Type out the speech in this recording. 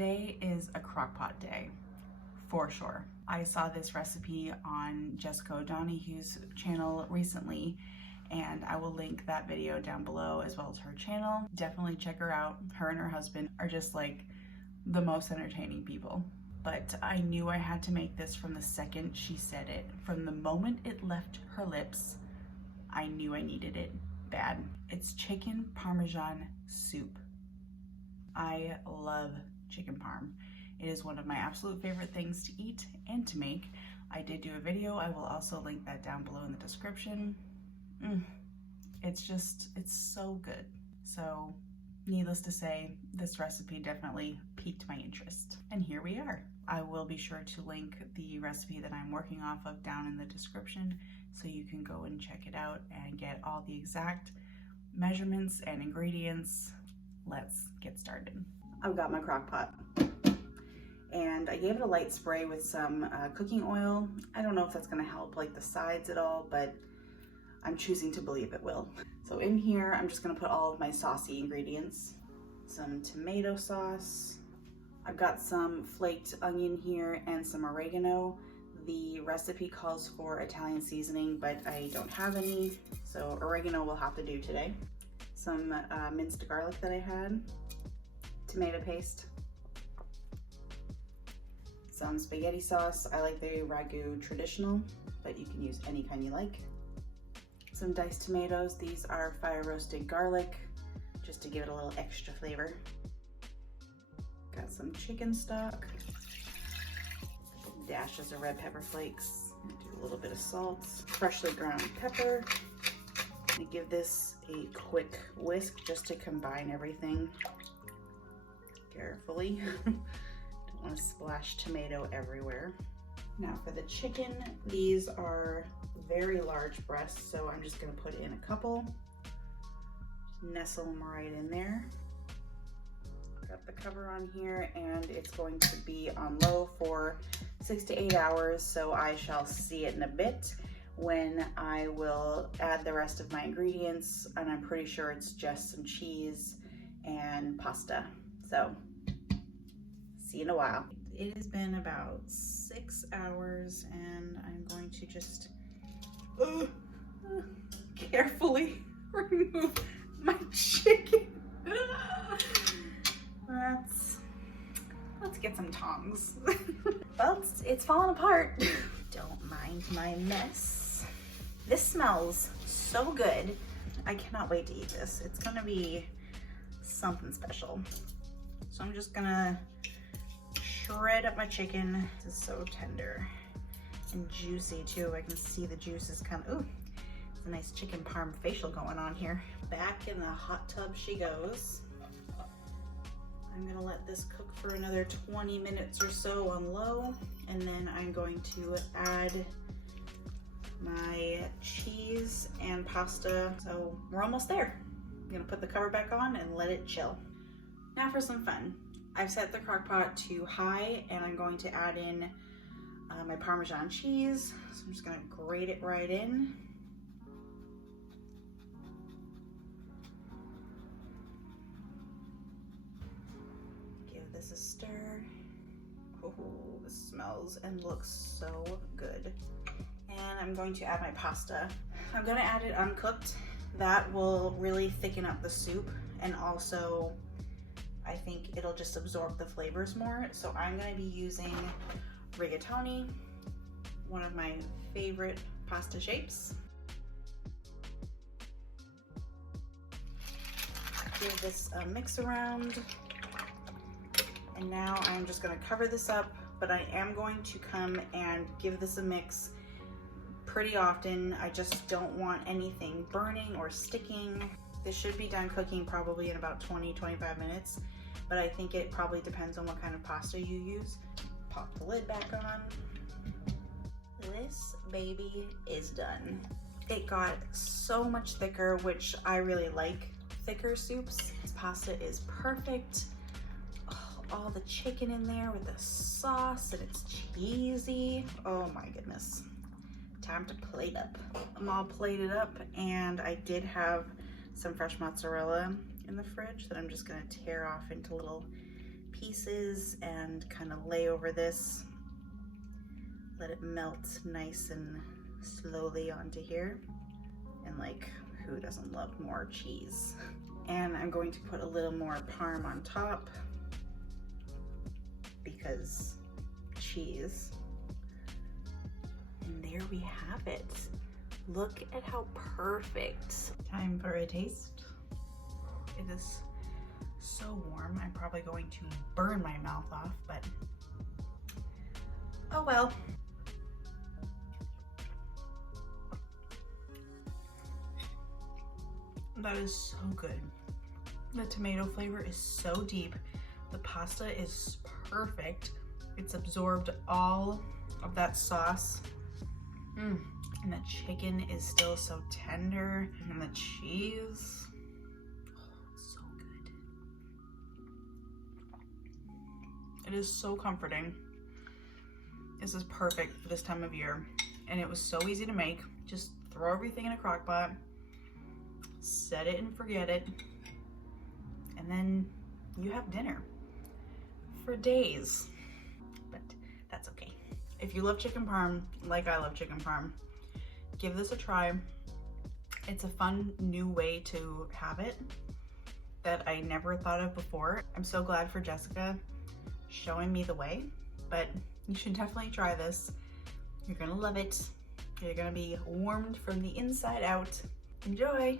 Today is a crock pot day, for sure. I saw this recipe on Jessica O'Donoghue's channel recently, and I will link that video down below as well as her channel. Definitely check her out. Her and her husband are just like the most entertaining people. But I knew I had to make this from the second she said it. From the moment it left her lips, I knew I needed it bad. It's chicken Parmesan soup. I love chicken parm. It is one of my absolute favorite things to eat and to make. I did do a video. I will also link that down below in the description. It's so good. So needless to say, this recipe definitely piqued my interest. And here we are. I will be sure to link the recipe that I'm working off of down in the description so you can go and check it out and get all the exact measurements and ingredients. Let's get started. I've got my crock pot and I gave it a light spray with some cooking oil. I don't know if that's gonna help like the sides at all, but I'm choosing to believe it will. So in here, I'm just gonna put all of my saucy ingredients. Some tomato sauce. I've got some flaked onion here and some oregano. The recipe calls for Italian seasoning, but I don't have any, so oregano will have to do today. Some minced garlic that I had. Tomato paste. Some spaghetti sauce. I like the ragu traditional, but you can use any kind you like. Some diced tomatoes. These are fire roasted garlic, just to give it a little extra flavor. Got some chicken stock. Dashes of red pepper flakes. Do a little bit of salt. Freshly ground pepper. I'm gonna give this a quick whisk just to combine everything carefully. Don't want to splash tomato everywhere. Now for the chicken, these are very large breasts, so I'm just gonna put in a couple. Just nestle them right in there. Got the cover on here and it's going to be on low for 6 to 8 hours, so I shall see it in a bit when I will add the rest of my ingredients, and I'm pretty sure it's just some cheese and pasta. So see you in a while. It has been about 6 hours and I'm going to just carefully remove my chicken. Let's get some tongs. Well, it's falling apart. Don't mind my mess. This smells so good. I cannot wait to eat this. It's gonna be something special. So I'm just gonna shred up my chicken. This is so tender and juicy too. I can see the juices kind of, ooh, it's a nice chicken parm facial going on here. Back in the hot tub she goes. I'm gonna let this cook for another 20 minutes or so on low, and then I'm going to add my cheese and pasta. So we're almost there. I'm gonna put the cover back on and let it chill. Now for some fun. I've set the crock pot to high and I'm going to add in my Parmesan cheese. So I'm just gonna grate it right in. Give this a stir. Oh, this smells and looks so good. And I'm going to add my pasta. I'm gonna add it uncooked. That will really thicken up the soup, and also I think it'll just absorb the flavors more. So I'm gonna be using rigatoni, one of my favorite pasta shapes. Give this a mix around. And now I'm just gonna cover this up, but I am going to come and give this a mix pretty often. I just don't want anything burning or sticking. This should be done cooking probably in about 20-25 minutes, but I think it probably depends on what kind of pasta you use. Pop the lid back on. This baby is done. It got so much thicker, which I really like thicker soups. This pasta is perfect. Oh, all the chicken in there with the sauce, and it's cheesy. Oh my goodness. Time to plate up. I'm all plated up, and I did have some fresh mozzarella in the fridge that I'm just gonna tear off into little pieces and kind of lay over this. Let it melt nice and slowly onto here. And like, who doesn't love more cheese? And I'm going to put a little more parm on top because cheese. And there we have it. Look at how perfect. Time for a taste. It is so warm. I'm probably going to burn my mouth off, but oh well. That is so good. The tomato flavor is so deep. The pasta is perfect. It's absorbed all of that sauce. And the chicken is still so tender. And the cheese, oh, it's so good. It is so comforting. This is perfect for this time of year. And it was so easy to make. Just throw everything in a crock pot, set it and forget it, and then you have dinner for days. But that's okay. If you love chicken parm like I love chicken parm, give this a try. It's a fun new way to have it that I never thought of before. I'm so glad for Jessica showing me the way, but you should definitely try this. You're gonna love it. You're gonna be warmed from the inside out. Enjoy.